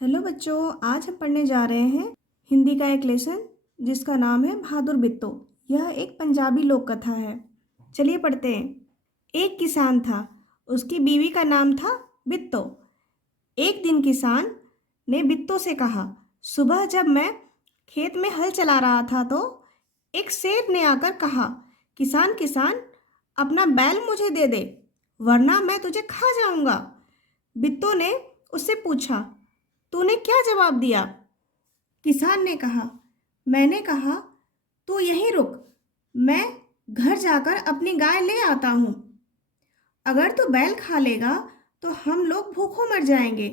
Hello बच्चों, आज हम पढ़ने जा रहे हैं हिंदी का एक लेसन जिसका नाम है बहादुर बित्तो। यह एक पंजाबी लोक कथा है। चलिए पढ़ते हैं। एक किसान था, उसकी बीवी का नाम था बित्तो। एक दिन किसान ने बित्तो से कहा, सुबह जब मैं खेत में हल चला रहा था तो एक शेर ने आकर कहा, किसान किसान अपना बैल मुझे दे दे, वरना मैं तुझे खा जाऊंगा। बित्तो ने उससे पूछा, तूने क्या जवाब दिया? किसान ने कहा, मैंने कहा तू यहीं रुक, मैं घर जाकर अपनी गाय ले आता हूँ। अगर तू बैल खा लेगा तो हम लोग भूखों मर जाएंगे।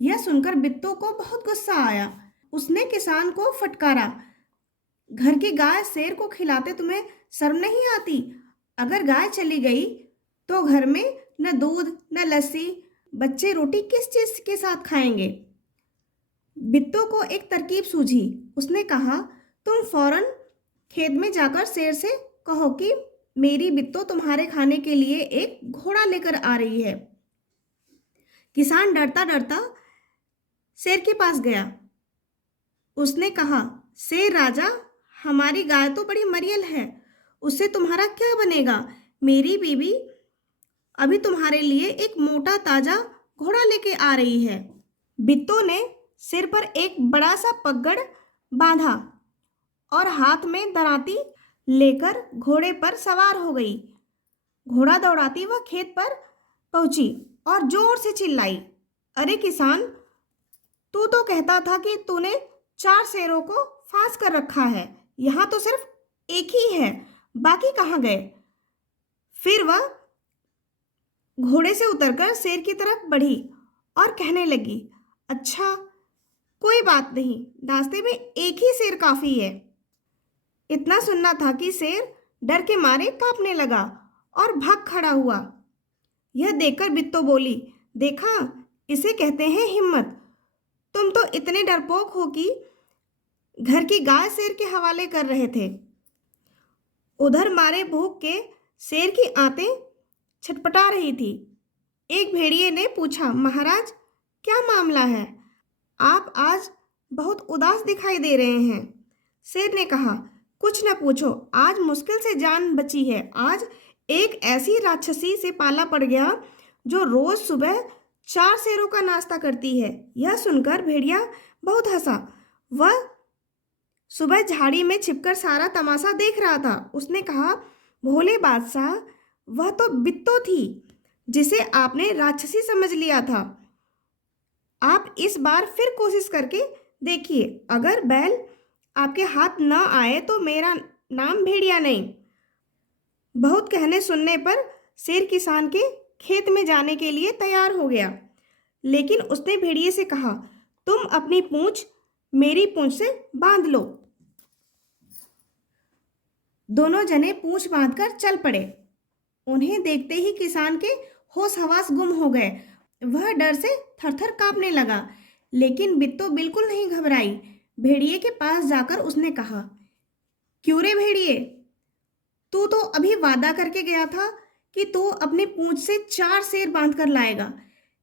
यह सुनकर बित्तो को बहुत गुस्सा आया। उसने किसान को फटकारा, घर की गाय शेर को खिलाते तुम्हें शर्म नहीं आती? अगर गाय चली गई तो घर में न दूध न लस्सी, बच्चे रोटी किस चीज के साथ खाएंगे? बिट्टू को एक तरकीब सूझी। उसने कहा, तुम फौरन खेत में जाकर शेर से कहो कि मेरी बिट्टू तुम्हारे खाने के लिए एक घोड़ा लेकर आ रही है। किसान डरता डरता शेर के पास गया। उसने कहा, शेर राजा, हमारी गाय तो बड़ी मरियल है, उससे तुम्हारा क्या बनेगा? मेरी बीवी अभी तुम्हारे लिए एक मोटा ताजा घोड़ा लेके आ रही है। बिट्टू ने सिर पर एक बड़ा सा पगड़ बांधा और हाथ में दराती लेकर घोड़े पर सवार हो गई। घोड़ा दौड़ाती वह खेत पर पहुंची और जोर से चिल्लाई, अरे किसान, तू तो कहता था कि तूने 4 शेरों को फांस कर रखा है, यहाँ तो सिर्फ एक ही है, बाकी कहाँ गए? फिर वह घोड़े से उतरकर शेर की तरफ बढ़ी और कहने लगी, अच्छा कोई बात नहीं, रास्ते में एक ही शेर काफी है। इतना सुनना था कि शेर डर के मारे कांपने लगा और भाग खड़ा हुआ। यह देखकर बिट्टू बोली, देखा, इसे कहते हैं हिम्मत। तुम तो इतने डरपोक हो कि घर की गाय शेर के हवाले कर रहे थे। उधर मारे भूख के शेर की आंतें छटपटा रही थी। एक भेड़िए ने पूछा, महाराज, क्या मामला है? आप आज बहुत उदास दिखाई दे रहे हैं। शेर ने कहा, कुछ न पूछो, आज मुश्किल से जान बची है। आज एक ऐसी राक्षसी से पाला पड़ गया जो रोज सुबह 4 शेरों का नाश्ता करती है। यह सुनकर भेड़िया बहुत हंसा। वह सुबह झाड़ी में छिपकर सारा तमाशा देख रहा था। उसने कहा, भोले बादशाह, वह तो बिट्टू थी जिसे आपने राक्षसी समझ लिया था। आप इस बार फिर कोशिश करके देखिए, अगर बैल आपके हाथ न आए तो मेरा नाम भेड़िया नहीं। बहुत कहने सुनने पर शेर किसान के खेत में जाने के लिए तैयार हो गया, लेकिन उसने भेड़िए से कहा, तुम अपनी पूंछ मेरी पूंछ से बांध लो। दोनों जने पूंछ बांधकर चल पड़े। उन्हें देखते ही किसान के होश हवास गुम हो गए। वह डर से थरथर कांपने लगा, लेकिन बिट्टू बिल्कुल नहीं घबराई। भेड़िए के पास जाकर उसने कहा, क्यों रे भेड़िए, तू तो अभी वादा करके गया था कि तू अपनी पूंछ से 4 शेर बांध कर लाएगा,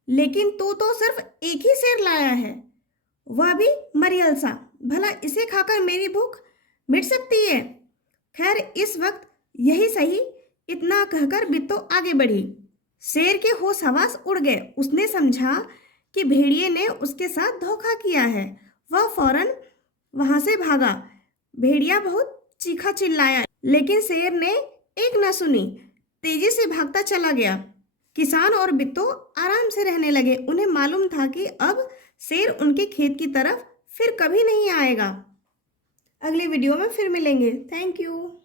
लेकिन तू तो सिर्फ एक ही शेर लाया है, वह भी मरियल सा। भला इसे खाकर मेरी भूख मिट सकती है? खैर, इस वक्त यही सही। इतना कहकर बिट्टू आगे बढ़ी। शेर के होश हवास उड़ गए। उसने समझा कि भेड़िए ने उसके साथ धोखा किया है। वह फौरन वहां से भागा। भेड़िया बहुत चीखा चिल्लाया, लेकिन शेर ने एक न सुनी, तेजी से भागता चला गया। किसान और बिट्टू आराम से रहने लगे। उन्हें मालूम था कि अब शेर उनके खेत की तरफ फिर कभी नहीं आएगा। अगली वीडियो में फिर मिलेंगे। Thank you.